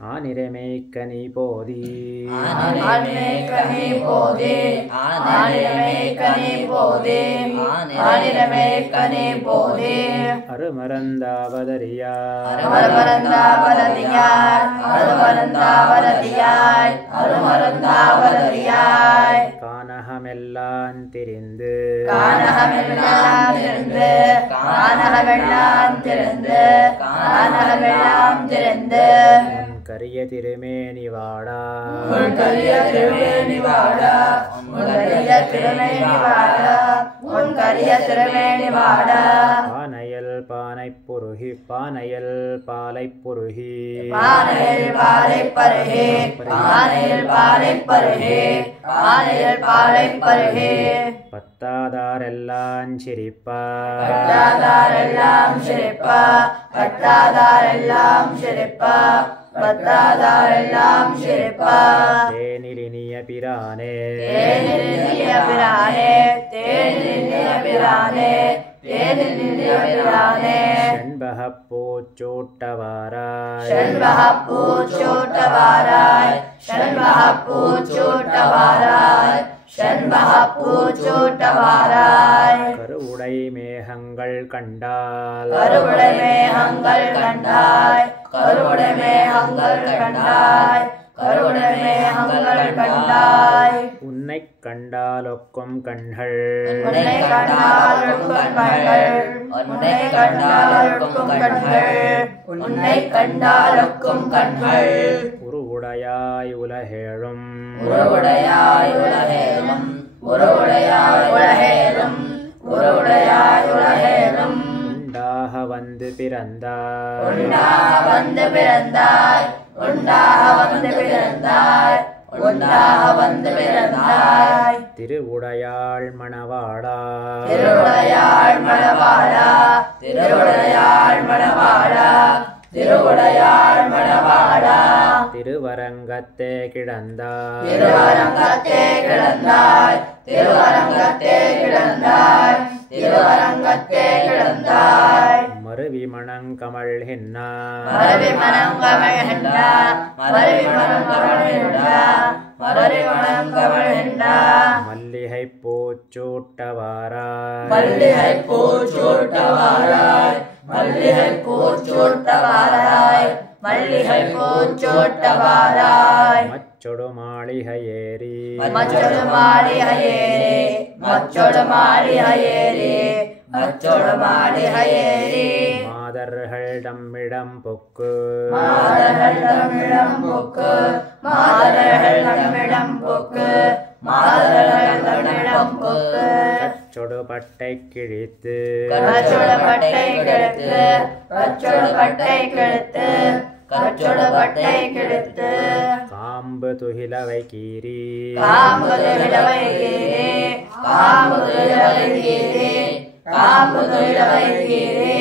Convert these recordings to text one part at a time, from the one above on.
ஆனிரமேய்க்கனி போதி ஆனிரமேய்க்கனி போதி ஆனிரமேய்க்கனி போதி ஆனிரமேய்க்கனி போதி அருமரந்தாவதரியாய் அருமரந்தாவதரியாய் அருமரந்தாவதரியாய் அருமரந்தாவதரியாய் கானகமெல்லாம் திரிந்து கானகமெல்லாம் திரிந்து கானகமெல்லாம் திரிந்து கானகமெல்லாம் திரிந்து கரிய திருமேனி வாடா கரிய திருமேனி வாடா கரிய திருமேனி வாடா கரிய திருமேனி வாடா பானையல் பானை புருகி பானையல் பாலை புருகி பானையில் பாலை பருகே பானையில் பாலை பருகே பானையில் பாலை பருகே பத்தாதாரெல்லாம் சிரிப்பா பட்டாதாரெல்லாம் சிரிப்பா பட்டாதாரெல்லாம் சிரிப்பா பட்டாதாரெல்லாம் சிரிப்பா தேனிலினிய பிரானே தேனிலினிய பிரானே தேனிலினிய பிரானே தேனிலினிய பிரானே செண்பகப் பூச்சூட்டவாராய் ஷண்பகப் பூச்சூட்டவாராய் ஷண்பகப் பூச்சூட்டவாராய் ஷண்பகப் பூச்சூட்டவாராய் கருவுடை மேகங்கள் கண்டால் கருவுடை மேகங்கள் கண்டாய் கருவுடை மேகங்கள் கண்டாய் கருவுடை மேகங்கள் கண்டாய் உன்னை கண்டாலொக்கும் கண்கள் உன்னை கண்டாலொக்கும் கண்கள் உன்னை கண்டாலொக்கும் கண்கள் உன்னை கண்டாலொக்கும் கண்கள் உருவுடையாய் உலகேழும் உருவுடையாய் உலகேலும் உருவுடையாய் உலகேலும் உருவுடையாய் உலகேலும் உண்டாக வந்து பிறந்தாய் உண்டாக வந்து பிறந்தாய் உண்டாக வந்து பிறந்தாய் உண்டாக வந்து பிறந்தாய் திருவுடையாள் மணவாளா திருவுடையாள் மணவாளா திருவுடையாள் மணவாளா திருவுடையாள் மணவாளா திருவரங்கத்தே கிடந்தாய் திருவரங்கத்தே கிடந்தாய் திருவரங்கத்தே கிடந்தாய் திருவரங்கத்தே கிடந்தாய் மருவி மணங்கமழ் ஹென்னா மரவி மணங்கமழ் ஹென்னா மரவி மணங்கமழ் ஹென்னா மரவி மணங்கமழ் ஹென்னா மல்லிகை பூச்சூட்டவாராய் மல்லிகை பூச்சூட்டவாராய் மல்லிகை பூச்சூட்டவாராய் மல்லிகை பூச்சூட்டவாராய் மச்சொடு மாளிகை ஏறி மச்சொடு மாளிகையேறி மச்சொடு மாளிகையேறி மச்சொடு மாளிகையேறி மாதர்கள் தம்மிடம் பொக்கு மாதர்கள் தம்மிடம் பொக்கு மாதர்கள் தம்மிடம் பொக்கு மாதர்கள் தம்மிடம் பொக்கு கச்சொடு பட்டை கிழித்து கச்சொடு பட்டை கிழித்து கச்சொடு பட்டை கிழித்து கச்சொடு பட்டை கிழித்து காம்பு துகிலவை கீரி காம்பு துயிலவை கீரி காம்பு துயிலவை கீரி காம்பு துயிலவை கீரி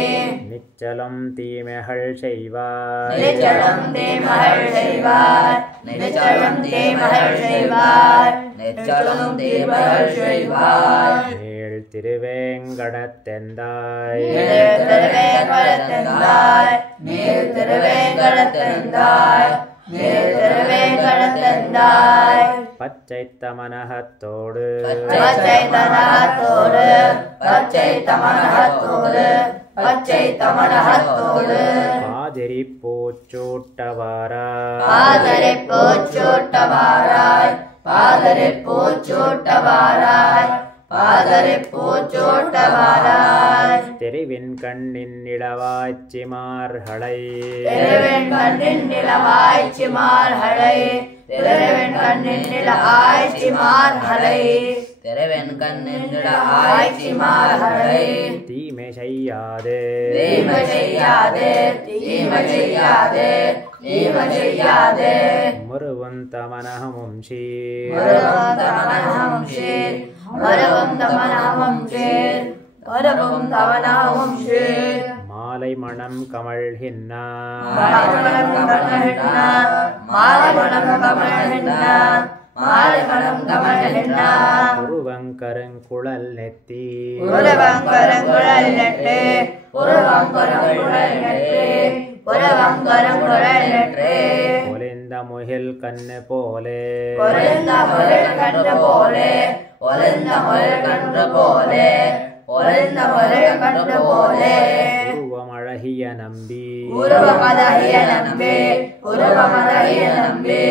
நிச்சலம் தீமைகள் செய்வார் நிச்சலம் தீமகள் செய்வார் நிச்சலம் தீமகள் செய்வார் நிச்சலம் தீமகள் செய்வார் மேல் திருவேங்கடத்தெந்தாய் நீர் திருவேங்கடத்தெந்தாய் நீர் திருவேங்கடத்தெந்தாய் நீர் திருவேங்கடத்தெந்தாய் பச்சை தமனகத்தோடு பச்சை தமனகத்தோடு பச்சை தமனகத்தோடு பச்சை தமனகத்தோடு பாதிரி பூச்சூட்டவாராய் பாதரை பூச்சூட்டவாராய் பாதரை பூச்சூட்டவாராய் பாதரை பூச்சூட்டவாராய் தெரிவின் கண்ணின் இளவாய்ச்சிமார்களை திருவெண் கண்ணின் நிலவாய்ச்சிமார்களை திருவெண் கண்ணின் நிலவாய்ச்சிமார்களை திருவெண் கண்ணின் நிலவாய்ச்சிமார்களை தீமை செய்யாதே தீமை செய்யாதே தீமை செய்யாதே தீமை செய்யாதே முருவன் தமனகமும் சீர் மருவம் தமனஹம் ஷீர் மருவம் தமனஹம் ஷீர் மருவம் தமனஹம் ஷீர் மாலை மணம் கமழ் ஹின்னா மாலைமணம் கமழ்ஹின்னா மாலைமணம் கமழ்ஹின்னா மாலைமணம் கமழ்ஹின்னா உருவங்கருங்குழல் நெத்தி உருவங்கரங்குழல் நெட்டு உருவங்கரங்குழல் நெட்டு புறவங்கரம் குழல் நெற்றே பொலிந்த முகில் கண்ணு போலே பொலிந்த முகில் கன்று போலே பொலிந்த முகில் கன்று போலே பொலிந்த முகில் கன்று போலே உருவமழகிய நம்பி உருவமழகிய நம்பி உருவமழகிய நம்பி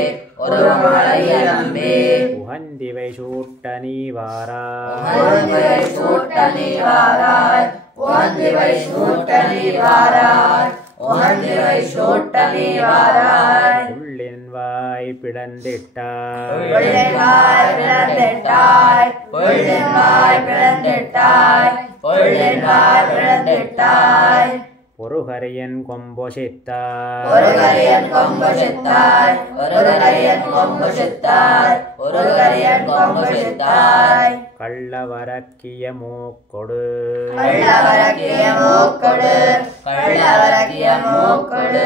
உருவமழகிய நம்பி உகந்திவை சூட்ட நீ வாராய் உகந்திவை சூட்ட நீ வாராய் உகந்திவை சூட்ட நீ வாராய் உகந்திவை சூட்ட நீ வாராய் உள்ளின் வாய் பிளந்திட்டாய் உள்ளின் வாய் பிளந்திட்டாய் உள்ளின் வாய் பிளந்திட்டாய் உள்ளின் வாய் பிளந்திட்டாய் பொருகரியன் கொம்பொசித்தாய் ஒருகரியன் கொம்பு சித்தாய் ஒருகரியன் கொம்பு சித்தாய் ஒருகரியன் கொம்பு சித்தாய் கள்ளவரக்கிய மூக்கொடு கள்ளவரக்கிய மூக்கொடு கள்ளவரக்கிய மூக்கொடு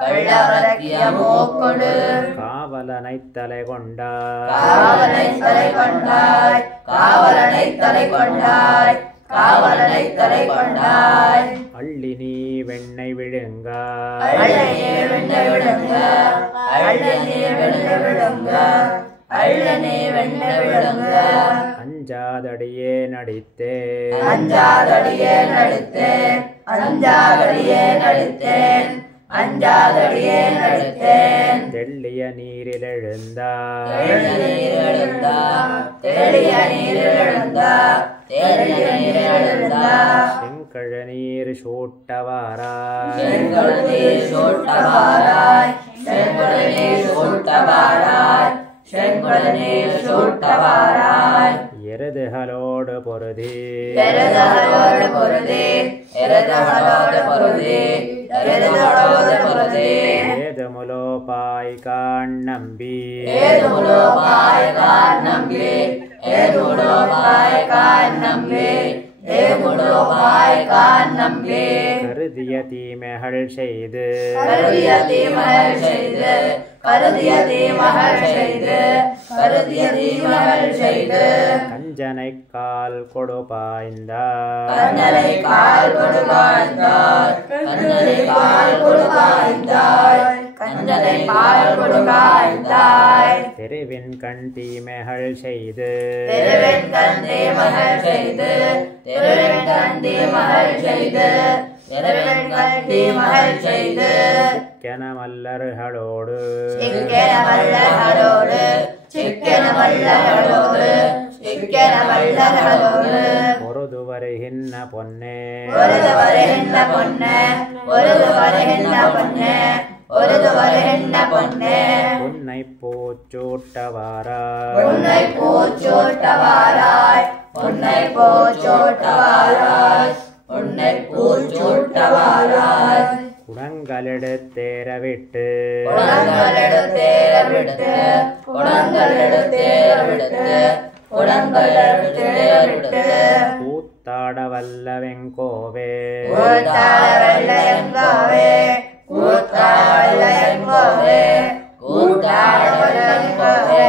கள்ளவரக்கிய மூக்கொடு காவலனை தலை கொண்டாய் காவலனை தலை கொண்டாய் காவலனை தலை கொண்டாய் காவலனை தலை கொண்டாய் அள்ளி நீ வெண்ணெய் விழுங்காய் அள்ளனே வெண்ணை விழுங்க அள்ளனே வெண்ணை விழுங்க அள்ளனே வெண்ணை விழுங்க அஞ்சாதடியே நடித்தே அஞ்சாதடியே நடித்தேன் அஞ்சாதடியே நடித்தேன் அஞ்சாதடியே நடித்தேன் தெள்ளிய நீரில் எழுந்தாய் தெளிய நீர் எழுந்தா தெளிய நீர் எழுந்தா தெளிய நீர் எழுந்தா செங்கழ நீர் சூட்டவாராய் செங்கொள் நீர் சூட்டவாராய் செங்கொள் நீர் சூட்டவாராய் செங்கொள் நீர் சூட்டவாராய் எருதுகளோடு பொருதி எருதகளோடு பொருதி எருதகளோடு பொருதி எருதகளோடு பொருதி ஏதுமுலோபாய் காண் நம்பி ஏதுமுலோபாய் காண் நம்பி ஏதுமுலோபாய் காண் நம்பி ஏதுமுலோபாய் காண் நம்பி கருதிய தீமைகள் செய்து கருதிய தீமகள் செய்து கருதிய தீமகள் செய்து கருதிய தீமகள் செய்து கஞ்சனை கால் கொடுப்பாய்ந்தாய் கண்ணலை கால் கொடுக்காய்ந்தாய் கண்ணலை கால் கொடுக்காய்ந்தாய் கண்ணலை கால் கொடுக்காய்ந்தாய் தெருவின் கண் தீமைகள் செய்து தெருவின் கண் தீமகள் செய்து தெருவின் கண் தீமகள் செய்து தெருவின் கண் தீமகள் செய்து கெனமல்லர்களோடு சிக்கென மல்லகளோடு சிக்கென மல்லகளோடு சிக்கென மல்லகளோடு பொருது வருகின்ற பொன்னே ஒருது வருகின்ற பொன்னே ஒருது வருகின்ற பொன்னே ஒருது வருகின்ற பொன்னே உன்னை பூச்சூட்டவாராய் உன்னை பூச்சூட்டவாராய் உன்னை பூச்சூட்டவாராய் உன்னை பூச்சூட்டவாராய் குடங்களெடுத்தேர விட்டு குடங்களெடுத்தேர விட்டு குடங்களெடுத்தேர விட்டு குடங்களெடுத்தேர விட்டு கூத்தாட வல்ல வெங்கோவே கூத்தாட வெள்ளையங்கோவே கூத்தாட வெள்ளையங்கோவே கூத்தாட வெள்ளையங்கோவே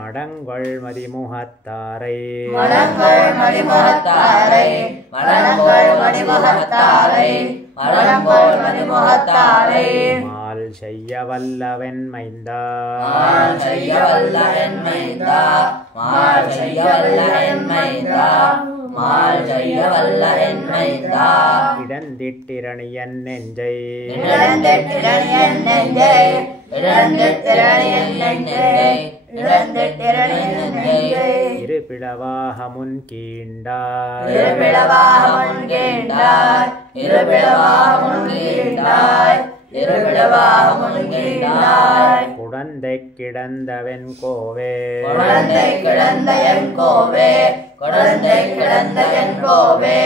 மடங்கொள் மதிமுகத்தாரை மடங்கள் மணிமுகத்தாரை மடங்கள் மணிமுகத்தாரை மடங்கள் மணிமுகத்தாரை மால் செய்ய வல்லவன் மைந்தா மால் செய்ய வல்ல என் மைந்தா மால் செய்ய வல்ல என் மைந்தா மால் செய்ய வல்ல என் மைந்தா இடந்திட்டிரணியன் நெஞ்சை இழந்திட்டிரணியன் நெஞ்சை இழந்திட்டிரணியன் நெஞ்சை இழந்திட்டிரணியன் நெஞ்சை இருபிளவாக முன் கீண்டாய் இருபிளவாக முன்கீண்டாய் இருபிளவாக முன்கீண்டாய் இருபிளவாக முன்கீண்டாய் குடந்தை கிடந்தவன் கோவே குழந்தை கிடந்த என் கோவே குழந்தை கிடந்த என் கோவே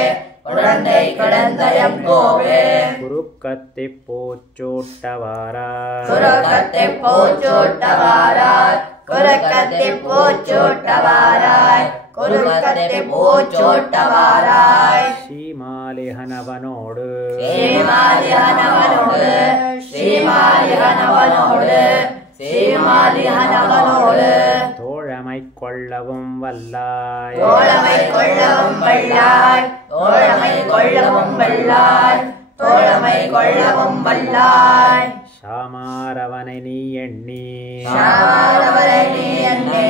குழந்தை கிடந்த என் கோவே குறுக்கத்தி பூச்சூட்டவாராய் குறுக்கத்தை பூச்சூட்டவாராய் குறுக்கத்தை பூச்சூட்டவாராய் குறுக்கத்தை பூச்சூட்டவாராய் ஸ்ரீமாலிஹனவனோடு ஸ்ரீமாலிஹனவனோடு ஸ்ரீமாலிஹனவனோடு ஸ்ரீமாலிஹனவனோடு தோழமை கொள்ளவும் வல்லாய் தோழமை கொள்ளவும் வல்லாய் தோழமை கொள்ளவும் வல்லாய் தோழமை கொள்ளவும் வல்லாய். சாமாரவனை நீ எண்ணி சாமாரவனை நீ என்னை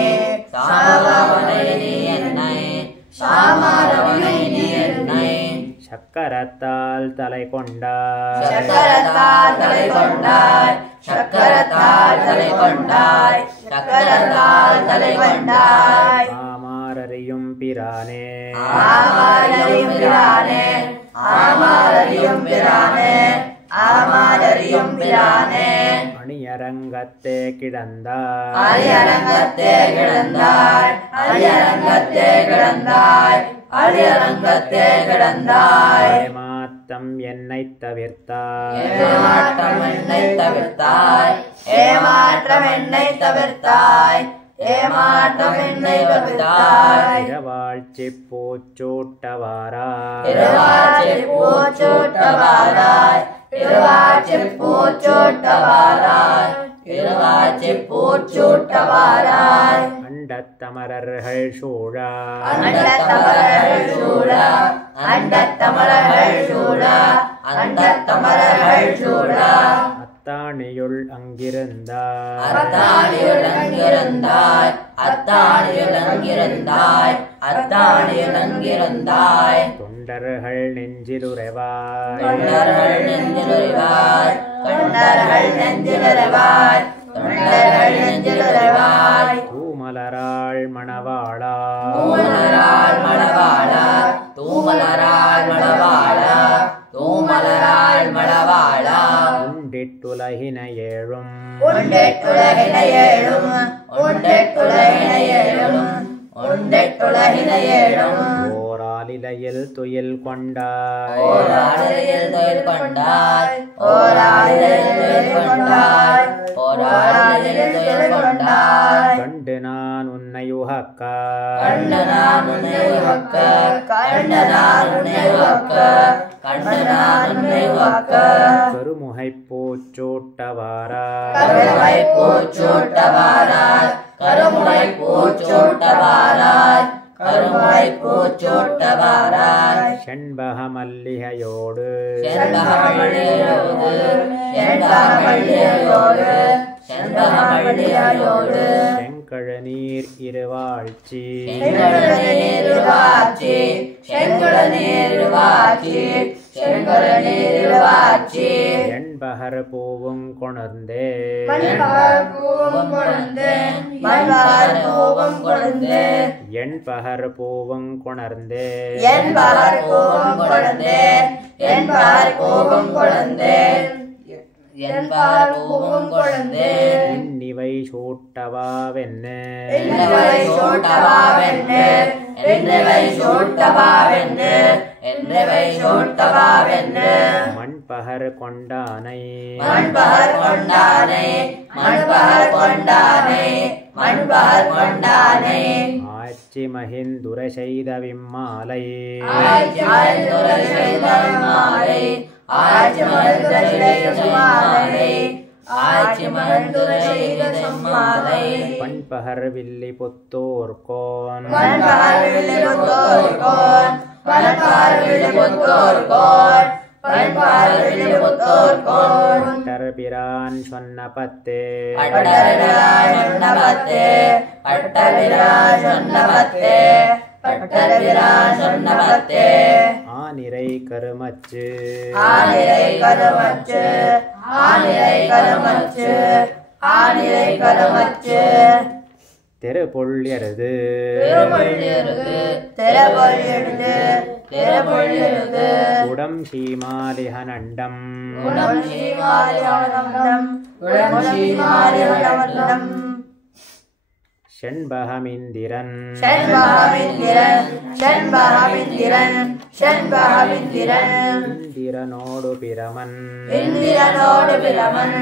சாமாரவனை நீ என்னை சாமாரவனை நீ என்னை சக்கரத்தால் தலை கொண்டாய் சக்கரத்தால் தலை கொண்டாய் சக்கரத்தால் தலை கொண்டாய் சக்கரத்தால் தலை கொண்டாய். ஆமாரறியும் பிரானே ஆமாரறியும் பிரானே ஆமாரறியும் பிரானே ஆமாரறியும் பிரானே அணியரங்கத்தே கிடந்தாய் அரியரங்கத்தே கிடந்தாய் அரியரங்கத்தே கிடந்தாய் அரியரங்கத்தே கிடந்தாய். ஏமாத்தம் என்னை தவிர்த்தாய் ஏமாற்றம் என்னை தவிர்த்தாய் ஏமாற்றம் என்னை தவிர்த்தாய் ஏமாற்றம் என்னை தவிர்த்தாய். இரவாழ்ச்சி பூச்சூட்டவாராய் திருவாச்சி பூச்சூட்டவாராய் திருவாச்சி பூச்சூட்டவாராய் திருவாச்சி பூச்சூட்டவாராய். அண்டத்தமரர்கள் சூழா அண்டத்தமரர்கள் சூழ அண்டத்தமரர்கள் சூழ அண்டத்தமரர்கள் சூழ அத்தாணியுள் அங்கிருந்தாய் அத்தாணியுள் அங்கிருந்தாய் அத்தாணியுள் அங்கிருந்தாய் அத்தாணியுள் அங்கிருந்தாய். தொண்டர்கள் நெஞ்சிலுறைவாய் தொண்டர்கள் நெஞ்சிலுறைவாய் தொண்டர்கள் நெஞ்சிலுறைவாய் தொண்டர்கள் நெஞ்சிலுறைவாய். தூமலராள் மணவாளா தூமலராள் மணவாளா தூமலராள் மணவாளா தூமலராள் மணவாளா. உண்டிட்டுலகின ஏழும் உண்டெட்டுலகின ஏழும் உண்டெட்டுலகின ஏழும் உண்டெட்டுலகின ஏழும். ஓராலிலையில் துயில் கொண்டாய் ஓராளில் தொழில் கொண்டாய் ஓராளில் தொழில் கொண்டாய் ஓராளில் தொழில் கொண்டாய். கண்டு நான் உன்னை உகக்க கண்டு நான் உன்னை உகக்க கண்டு நான் உன்னை உகக்க கண்டு நான் உன்னை உகக்க. கருமுகை பூச்சூட்டவாராய் கருமுகை பூச்சூட்டவாராய் கருமுகை பூச்சூட்டவாராய் கருமுகை பூச்சூட்டவாராய். செண்பக மல்லிகையோடு செண்பகமல்லிகையோடு செண்பகமல்லிகையோடு செண்பகமல்லிகையோடு செங்கழநீர் இருவாழ்ச்சி செங்கழநீர் இருவாச்சி செங்கழநீர் இருவாச்சி செங்கழநீர் இருவாச்சி. எண்பகர் பூவும் கொணர்ந்தே மண்பகர் பூவும் கொழுந்து மண்பகர் பூவும் கொழுந்து எண்பகர் பூவும் கொணர்ந்தே என்பகர் பூவும் கொழுந்து என்பகர் பூவும் கொழுந்து என்பகர் பூவும் கொழுந்து. இன்னிவை சூட்டவாவென்னு என்னவை சூட்டவாவென்று என்னவை சூட்டவாவென்று என்னவை சூட்டவாவென்று. மண்பகர் கொண்டானை மண்பகர் கொண்டானை மண்பகர் கொண்டானை மண்பகர் கொண்டானை. ஆட்சி மகிந்துர செய்த விம்மாலை ஆட்சி மகிழ்ந்துரை செய்த மாலை ஆட்சி மகிழ்ந்துரை செய்த மாலை ஆட்சி மகிழ்ந்துரை செய்த மாலை. பண்பகர் வில்லி புத்தோர்கோன் மண்பகர் வில்லி புத்தோர்கோன் மண்பகர் வில்லி புத்தோர்கோன் மண்பகர் வில்லி புத்தோர்கோன். பட்டர்பிரான் சொன்ன பத்தே பட்டர்பிரான் சொன்ன பத்தே பட்டர்பிரான் சொன்ன பத்தே பட்டர்பிரான் சொன்ன பத்தே. ஆனிரை கருமச்சு ஆனிரை கருமச்சு ஆனிரை கருமச்சு ஆனிரை கருமச்சு. தெருபொள்ளியருது திருமொழியருது திருமொழியருது திருமொழியருது. குடம் சீமாலிஹனண்டம் குணம் ஸ்ரீமாரியானந்தம் குணம் ஸ்ரீமாரியானந்தம். ஷண்பகமிந்திரன் ஷண்பகமிந்திரன் ஷண்பகமிந்திரன் ஷண்பகமிந்திரன். இந்திரனோடு பிரமன் இந்திரனோடு பிரமன்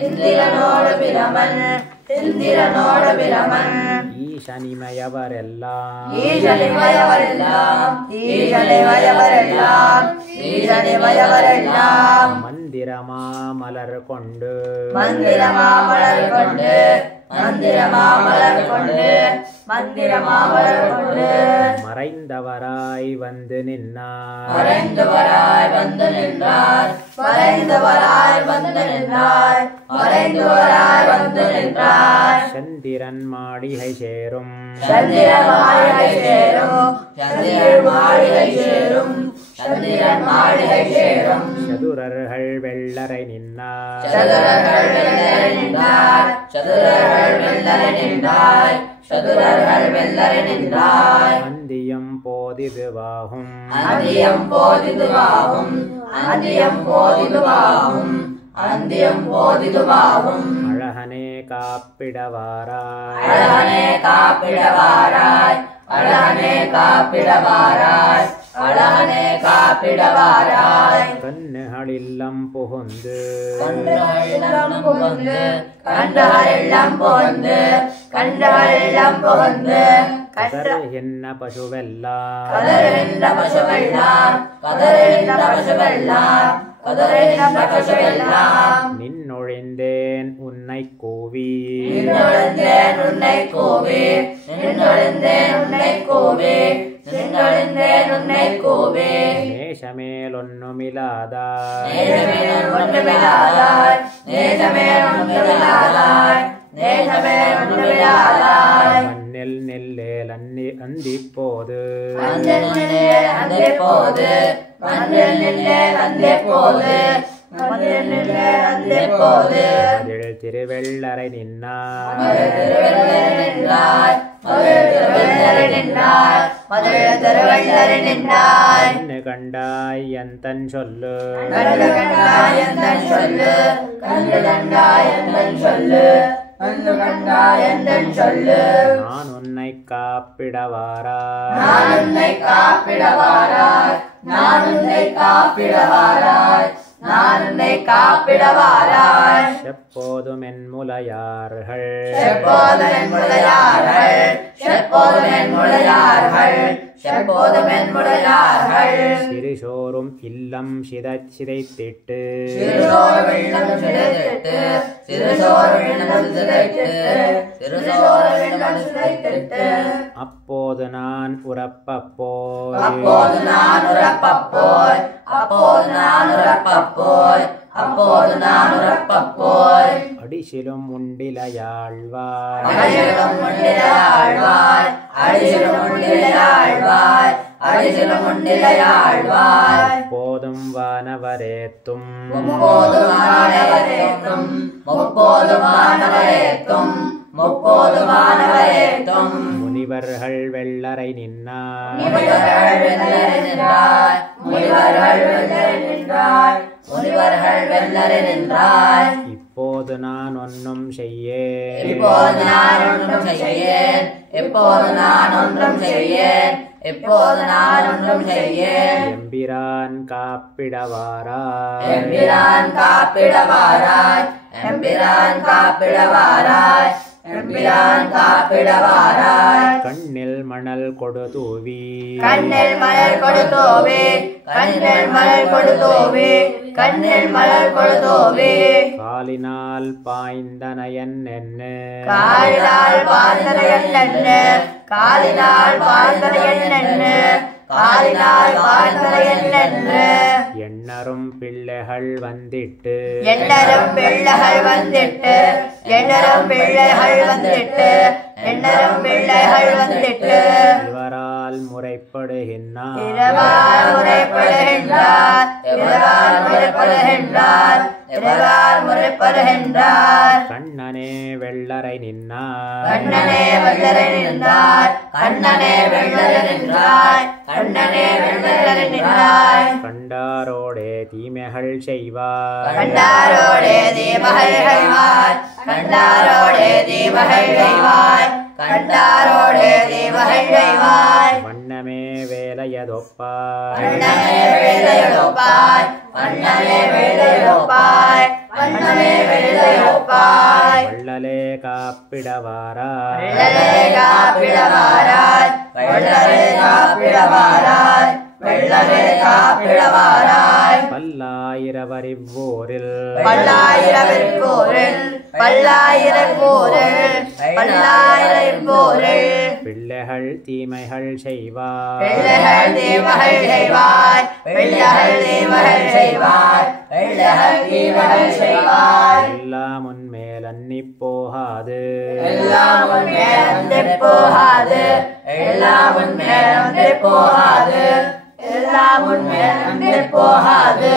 இந்திரனோடு பிரமன் இந்திரனோடு பிரமன். ஈசனிமயவரெல்லாம் ஈசனிமயவரெல்லாம் ஈசனிமயவரெல்லாம் ஈசனிமயவரெல்லாம். மந்திரமா மலர் கொண்டு மந்திரமாமலர் கொண்டு மந்திர மாமலர் கொண்டு மந்திர மாமலர் கொண்டு மறைந்தவராய் வந்து நின்னார் மறைந்தவராய் வந்து நின்றார் மறைந்தவராய் வந்து நின்றார் மறைந்தவராய் வந்து நின்றார் சந்திரன் மாளிகை சேரும் சந்திரன் மாளிகை சேரும் சந்திரன் மாளிகை சேரும் சந்திரன் மாளிகை சேரும் சதுரர்கள் வெள்ளரை நின்னார் சதுரர்கள் வெள்ளரை நின்றார் சதுரர்கள் வெள்ளரை நின்றார் சதுரர்கள் வெள்ளரை நின்றார் அந்தியம் போதிதுவாகும் அந்தியம் போதிதுவாகும் அந்தியம் போதிதுவாகும் அந்தியம் போதிதுவாகும் அழகனே காப்பிடவாராய் அழகனே காப்பிடவாராய் அழகனே காப்பிடவாராய் அழகனே காப்பிடவாராய் கண்ணுகளில்லம் புகுந்து கண்டுகளெல்லாம் புகுந்து கண்டுகளெல்லாம் புகுந்து கண்டுகளெல்லாம் புகுந்து கதறுகின்ற பசுவெல்லாம் கதறுகின்ற பசுவெல்லாம் கதறுகின்ற பசுவெல்லாம் கதறுகின்ற பசுவெல்லாம் நின்னொழிந்தேன் உன்னை கூவி நின்றொழிந்தேன் உன்னை கூவி நின்றொழிந்தேன் உன்னை கூவி நின்றொழிந்தேன் உன்னை கூவி நேசமேலொன்னுமிலாதாய் நேசமேல் ஒன்றுமில்லாதாய் நேசமேல் ஒன்றுமில்லாதாய் நேசமேல் ஒன்றுமில்லாதாய் மண்ணில் நெல்லேல் அந்திப்போது மஞ்சள் நிலே அந்தப்போது மஞ்சள் நிலே அந்தப்போது மஞ்சள் நிலே அந்தப்போது அதில் திருவெள்ளரை நின்னார் மதுரை திருவள்ளரை நின்றாய் மதுரை திருவள்ளரை நின்றாய் மதுரை திருவள்ளரை நின்றாய் கண்ணு கண்டாய் எந்தன் சொல்லு கண்டு கண்டாய் எந்தன் சொல்லு கண்டு கண்டாய் எந்தன் சொல்லு கண்டு கண்டாய் எந்தன் சொல்லு நான் உன்னை காப்பிடவாராய் நான் உன்னை காப்பிடவாராய் நான் உன்னை காப்பிடவாராய் நான் உன்னை காப்பிடவாராய் எப்போதும் என் முலையார்கள் எப்போதும் என் முளையார்கள் எப்போதும் என் முளையார்கள் எப்போதும் என் முளையார்கள் சிறுசோறும் இல்லம் சிதைத்திட்டு சிறுசோறு வெள்ளம் சிதைத்திட்டு சிறுசோறு வெள்ளம் சிதைத்திட்டு சிறுசோறு வெள்ளம் சிதைத்திட்டு அப்போது நான் உரப்பப்போய் அப்போது நான் உரப்பப்போய் அப்போது நான் உரப்பப்போய் அப்போது நான் உரப்பப்போய் அடிசிலும் உண்டிலையாழ்வாய் அடிசிலும் முண்டிலையாழ்வாய் அடிசிலும் முண்டிலையாழ்வாய் அடிசிலும் முண்டிலையாழ்வாய் போதும் வானவரேத்தும் முப்போது மாணவரேத்தும் முப்போது மாணவரேத்தும் முப்போது மாணவரேத்தும் முனிவர்கள் வெள்ளரை நின்னார் முனிவர்கள் வெள்ளரை நின்றாய் முனிவர்கள் வெள்ளரை நின்றாய் முனிவர்கள் வெள்ளரை நின்றாய் இப்போது நான் ஒன்றும் செய்யேன் இப்போது நான் ஒன்றும் செய்யேன் இப்போது நான் ஒன்றும் செய்யேன் இப்போது நான் ஒன்றும் செய்யேன் எம்பிரான் காப்பிடவாராய் எம்பிரான் காப்பிடவாராய் எம்பிரான் காப்பிடவாராய் எம்பிரான் காப்பிடவாராய் கண்ணில் மணல் கொடுதூவி கண்ணில் மலர் கொடுத்தோவே கண்ணில் மலர் கொடுத்தோவே கண்ணில் மலர் கொடுத்தோவே காலினால் பாய்ந்தனையன் என்ன காலினால் பாய்ந்தனையன் என்ன காலினால் பாய்ந்தனையன் என்ன காலினால் பாய்ந்தனையன் என்ன எண்ணரும் பிள்ளைகள் வந்திட்டு எண்ணரும் பிள்ளைகள் வந்திட்டு எண்ணரும் பிள்ளைகள் வந்திட்டு எண்ணரும் பிள்ளைகள் வந்திட்டு இவரால் முறைப்படுகின்றார் இரவால் முறைப்படுகின்றார் இரவால் முறைப்படுகின்றார் இரவால் முறைப்படுகின்றார் கண்ணனே வெள்ளரை நின்னார் கண்ணனே வெள்ளரை நின்றார் கண்ணனே வெள்ளரை நின்றார் கண்ணனே வெள்ளரை நின்றார் கண்டாரோடே தீமைகள் செய்வார் கண்டாரோடே தீமகள் செய்வார் கண்டாரோடே தீமகள் செய்வார் கண்டாரோடே தீமகள் செய்வார் வண்ணமே வேலையதொப்பார் வண்ணமே வேலையொப்பாய் வண்ணமே வேலையொப்பாய் வண்ணமே வேலையொப்பாய் வள்ளலே காப்பிடவாராய் வெள்ளலே காப்பிடவாராய் வெள்ளலே காப்பிடவாராய் வெள்ளலே காப்பிடவாராய் பல்லாயிரவரிவ்வூரில் பல்லாயிரவிற்கோரில் பல்லாயிரப்போரில் பல்லாயிரம் போரில் பிள்ளைகள் தீமைகள் செய்வார் பிள்ளைகள் தீமைகள் செய்வாய் பிள்ளைகள் தீமைகள் செய்வாய் பிள்ளைகள் தீமைகள் செய்வாய் எல்லாம் உன்மேல் அன்னிப் போகாது எல்லாம் உன்மேல் அன்றிப் போகாது எல்லாம் உன்மேல் அன்றிப் போகாது எல்லாம் உன்மேல் அன்றிப் போகாது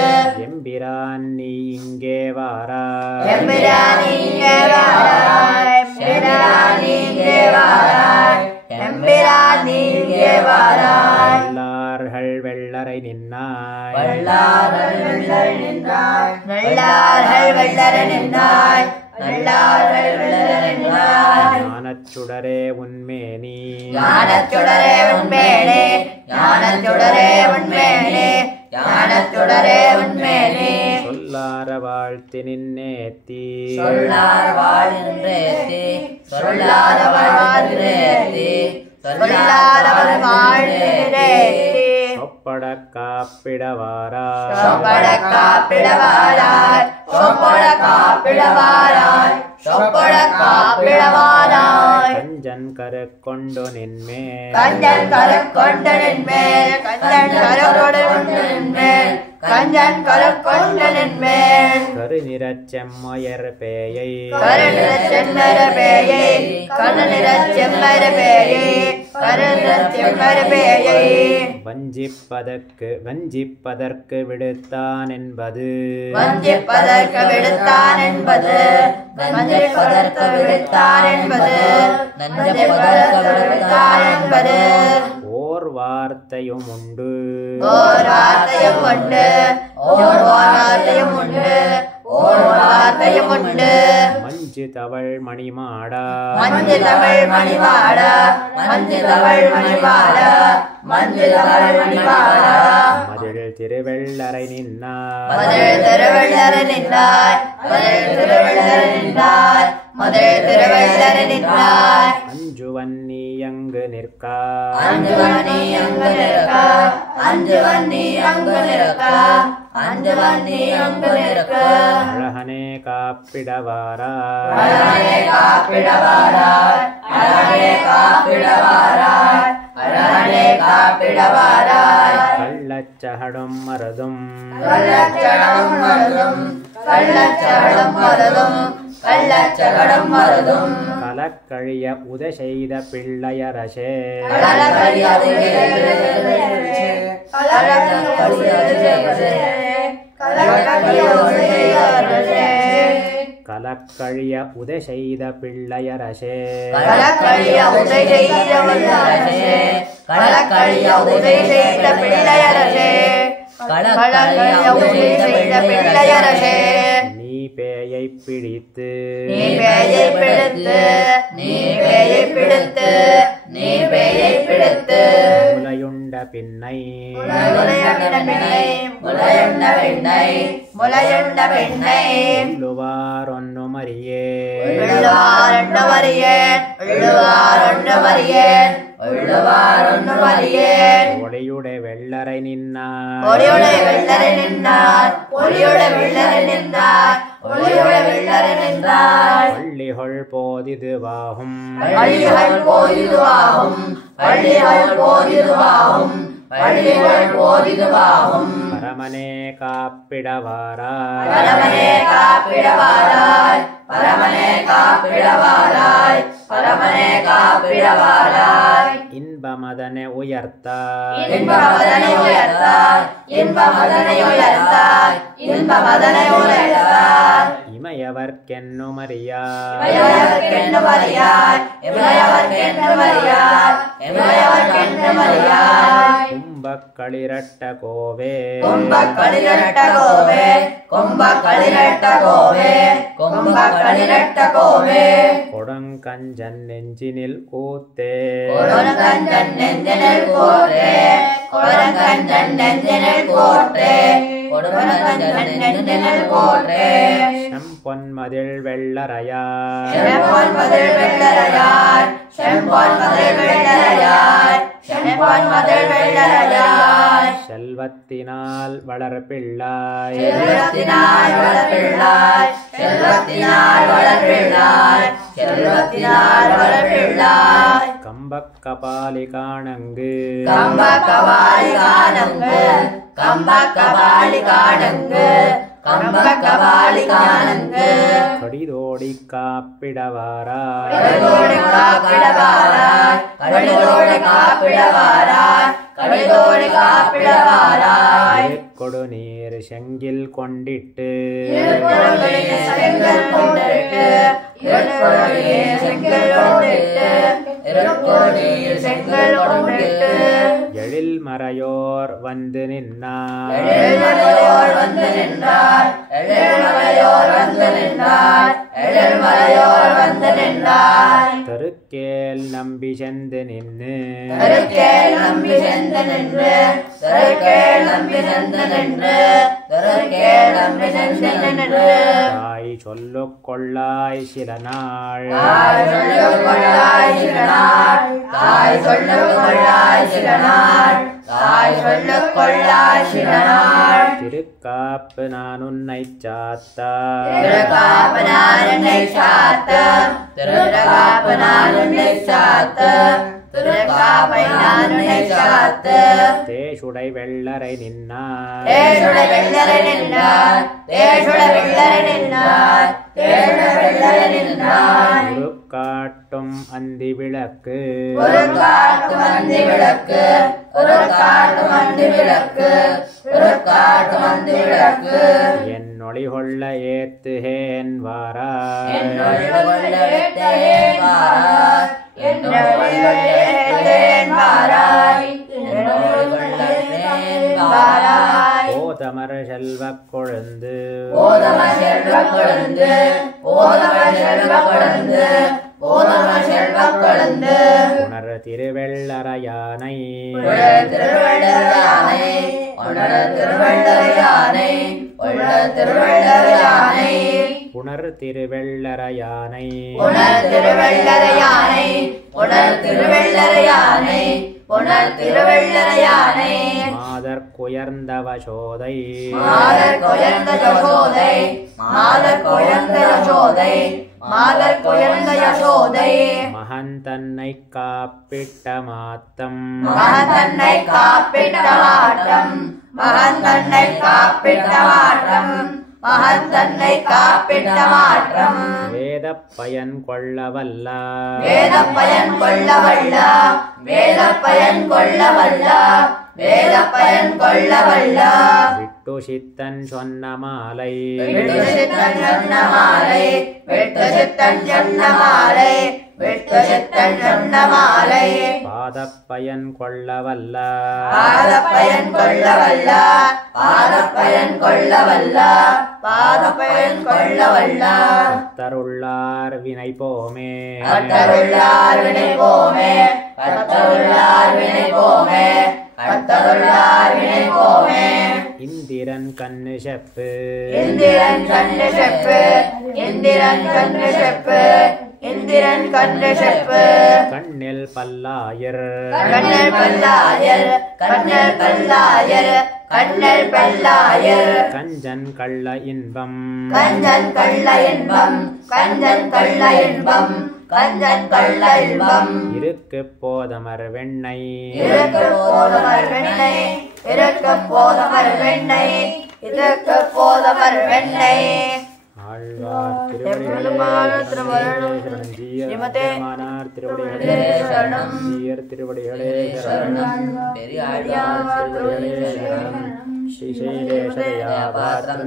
எம்பிரான் நீ இங்கே வாராய் எம்பிரான் நீ இங்கே வாராய் எம்பிரான் நீ இங்கே வாராய் எம்பிரான் நீ இங்கே வாராய் வல்லார்கள் வெள்ளரை நின்னாய் வல்லார்கள் வெள்ளரை நின்றாய் வல்லார்கள் வெள்ளரை நின்றாய் வல்லார்கள் வெள்ளரை நின்றாய் ஞானச்சுடரே உன்மேனி ஞானச்சுடரே உன்மேனே ஞானச்சுடரே உன்மேனே ஞானச்சுடரே உன்மேனே சொல்லார வாழ்த்தி நின்னேத்தி சொல்லார் வாழ்ந்தேத்தி சொல்லார் வாழ்ந்தேத்தி சொல்லார் வாழ்ந்தேத்தி சொப்பட காப்பிடவாராய் சொப்பட காப்பிடவாராய் சொப்பட காப்பிடவாராய் சொப்பட காப்பிடவாராய் கஞ்சன் கரு கொண்டு நின்மேல் கஞ்சன் கருக்கொண்ட நின்மேல் கஞ்சன் கருக்கொண்ட நின்மேல் கஞ்சன் கருக்கொண்ட நின்மேல் கருநிறச் செம்மயர் பேயை கருநிறச் செம்மர பேயை கருநிறச் செம்மர பேயை கருநிறச் செம்மர பேயை வஞ்சிப்பதற்கு விடுத்தான் என்பது வஞ்சிப்பதற்கு விடுத்தான் என்பது வஞ்சிப்பதற்கு விடுத்தான் என்பது வஞ்சிப்பதற்கு விடுத்தான் என்பது ஓர் வார்த்தையும் உண்டு ஓர் வார்த்தையும் உண்டு ஓர் வார்த்தையும் உண்டு ஓர் வார்த்தையும் உண்டு மஞ்சு தவள் மணிமாடா மஞ்சு தமிழ் மணிவாடா மஞ்சு தமிழ் மணிவாடா மஞ்சு தமிழ் மணிவாடா மதில் திருவெள்ளரை நின்னார் மதுரை திருவள்ளரை நின்றாய் மதுரை திருவள்ளரை நின்றாய் மதுரை திருவள்ளரை நின்றாய் அஞ்சுவன் நீ அங்கு நிற்கா அஞ்சுவன் நீ அங்கு நிற்க அஞ்சுவன் நீ அங்கு நிற்க அஞ்சுவன் நீ அங்கு நிற்க அழகனே காப்பிடவாராய் அழகே காப்பிடவாராய் அழகே காப்பிடவாராய் அழகே காப்பிடவாராய் கள்ளச்சகடும் மருதும் கள்ளச்சகடம் மருதும் கள்ளச்சகடம் மருதும் கள்ளச்சகடம் மருதும் கலக்கழிய உத செய்த பிள்ளையரசே கலக்கழியாது கலக்கழிய உத செய்த பிள்ளையரசே கலக்கழிய உதை செய்த வல்லரசே கலக்கழிய உதை செய்த பிள்ளையரசே கலக்கழிய உதை செய்த பிள்ளையரசே நீ பேயை பிடித்து நீ பேயை பிடித்து நீ பேயை பிடித்து நீ பேயை பிடித்து முலையுண்ட பின்னை முளையுண்ட பெண்ணை முளையுண்ட பெண்ணை முளையுண்ட பெண்ணை உள்ளுவார் ஒன்னுமறியே உள்ளுவாரொன்று வரியேன் உள்ளுவாரொன்று வரியேன் உள்ளுவாரொன்று வரியேன் ஒளியுடை வெள்ளரை நின்னார் ஒளியுடைய வெள்ளரை நின்றார் ஒளியுடைய வெள்ளரை நின்றார் ஒளியுடைய வெள்ளரை நின்றார் பள்ளிகள் போதிதுவாகும் பள்ளிகள் போதிதுவாகும் பள்ளிகள் போதிதுவாகும் பள்ளிகள் போதிதுவாகும் பரமனே காப்பிடவாராய் பரமனே காப்பிடவாராய் பரமனே காப்பிடவாராய் பரமனே காப்பிடவாராய் இன்பமதனை உயர்த்தாய் இன்பமதனை உயர்த்தாய் இன்பமதனை உயர்த்தாய் இன்பமதனை உயர்த்தாய் இமையவர்க்கென்னுமறியாய் இமையவர்க்கென்று மறியாய் இமையவர்க்கென்று மறியாய் இமையவர்க்கென்று மறியாய் கும்பக்களிரட்ட கோவே கும்பக்களிரட்ட கோவே கும்பக்களிரட்ட கோவே கும்பக்களிரட்ட கோவே கொடுங்கஞ்சன் நெஞ்சினில் கூத்தே கொடுங்கஞ்சன் நெஞ்சினில் கோற்றே கொடுங்கஞ்சன் நெஞ்சினில் கோற்றே கொடுங்கஞ்சன் நெஞ்சினில் கோற்றே செம்பொன்மதில் வெள்ளரையாய் செம்பொன் மதில் வெள்ளரையார் செம்பொன் மதில் வெள்ளரையார் செம்பொன் மதில் வெள்ளரையாய் செல்வத்தினால் வளர்பிள்ளாய் செல்வத்தினால் வளர்பிள்ளாய் செல்வத்தினால் வளர்பிள்ளாய் செல்வத்தினால் வளர்பிள்ளாய் கம்பக்கபாலி காணங்கு கம்பக்கபாலி காணங்கு கம்பக்கபாலி காணங்கு கம்பக்கபாலி காணங்கு கடிதோடி காப்பிடவாராய் கடிதோடு காப்பிடவாராய் கடிதோடு காப்பிடவாராய் கடிதோடு காப்பிடவாராய் கொடு நீர் செங்கில் கொண்டிட்டு இருட்கொடிய செங்கல் கொண்டிட்டு இருட்கொடிய செங்கல் கொண்டிட்டு இருட்கொடிய செங்கல் கொண்டிட்டு எழில் மறையோர் வந்து நின்னார் எழில்மலையோர் வந்து நின்றார் எழில்மலையோர் வந்து நின்றார் எழில்மலையோர் வந்து நின்றார் தெருக்கேல் நம்பி சென்று நின்று தெருக்கேள் நம்பி சென்று நின்று தெருக்கேள் நம்பி சென்று நின்று தெருக்கேள் நம்பி சென்று நின்று தாய் சொல்லு கொள்ளாய் சில நாள் தாய் சொல்லுக் கொள்ளாய் சில நாள் தாய் சொல்லுக் கொள்ளாய் சில நாள் தாய் சொல்லுக் கொள்ளாய் சில நாள் திருக்காப்பு நான் உன்னை சாத்த திருக்காப்பு நான் உன்னை சாத்த திருக்காப்பு நான் உன்னை சாத்த திருக்காப்பை நான் உன்னை சாத்த தேசுடை வெள்ளரை நின்னார் தேசுட வெள்ளரை நின்றார் தேசுட வெள்ளரை நின்றார் தேசுட வெள்ளரை நின்றார் காட்டும் அந்தி விளக்கு ஒரு காட்டு மந்தி விளக்கு ஒரு காட்டு மந்தி விளக்கு ஒரு காட்டு மந்தி விளக்கு என் ஒளி கொள்ள ஏத்துகேன் வாராய் என்னொழி கொள்ள ஏத்தேன் வாராய் என்னொழி கொள்ள ஏத்தேன் வாராய் என்னொழி கொள்ள ஏத்தேன் வாராய் ஓதமர் செல்வக் கொழுந்து ஓதம செல்வ கொழுந்து ஓதம செல்வ கொழுந்து ஓதம செல்வ கொழுந்து உணர் திருவெள்ளரையானை உணர் திருவள்ளரையானை உணர் திருவள்ளரையானை உணர் திருவள்ளரையானை உணர் திருவெள்ளரையானை உணர் திருவள்ளரையானை உணர் திருவள்ளரையானை உணர் திருவள்ளரையானை மாதற்குயர்ந்தவ சோதை மாதர் கொயர்ந்த யசோதை மாதர் கொயர்ந்த யசோதை மாதர் கொயர்ந்த யசோதை மகன் தன்னை காப்பிட்ட மாத்தம் மகன் தன்னை காப்பிட்ட மாற்றம் மகன் தன்னை காப்பிட்ட மாற்றம் மகன் தன்னை காப்பிட்ட மாற்றம் வேத பயன் கொள்ளவல்ல வேத பயன் கொள்ளவல்ல வேத பயன் கொள்ளவல்ல வேத பயன் கொள்ளவல்ல விட்டு சித்தன் சொன்ன மாலை விட்டு சித்தன் சொன்ன மாலை விட்டு சித்தன் சொன்ன மாலை விட்டு சித்தன் சொன்ன மாலை பாதப்பயன் கொள்ளவல்ல பாதப்பயன் கொள்ளவல்ல பாதப்பயன் கொள்ளவல்ல பாதப்பயன் கொள்ளவல்ல கத்தருள்ளார் வினை போமே கத்தருள்ளார் வினை போமே கத்தருள்ளார் வினை போமே கத்தருள்ளார் வினை போமே இந்திரன் கண்ணு செப்பு இந்திரன் கண்ணு செப்பு இந்திரன் கண்ணு செப்பு இந்திரன் கண்ணு செப்பு கண்ணில் பல்லாயர் கண்ணல் பல்லாயர் கண்ணல் பல்லாயர் கண்ணல் பல்லாயர் கஞ்சன் கள்ள இன்பம் கஞ்சன் கள்ள இன்பம் கஞ்சன் கள்ள இன்பம் கஞ்சன் கள்ள இன்பம் இருக்கு போதமர் வெண்ணை இருக்க போதமர் வெண்ணை இருக்க போதமர் வெண்ணை இருக்க போதமர் வெண்ணை ஆழ்வார் எப்பொழுதுமான திருவருளும் திருவடிகளே திருவடிகளே சரணம். ஜீயர் திருவடிகளே சரணம். பெரியாழ்வார் திருவடிகளே சரணம். ஸ்ரீசைலேஷதயா பாத்திரம்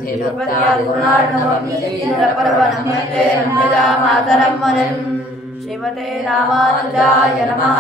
ஸ்ரீமதே ராமானுஜாய நமः.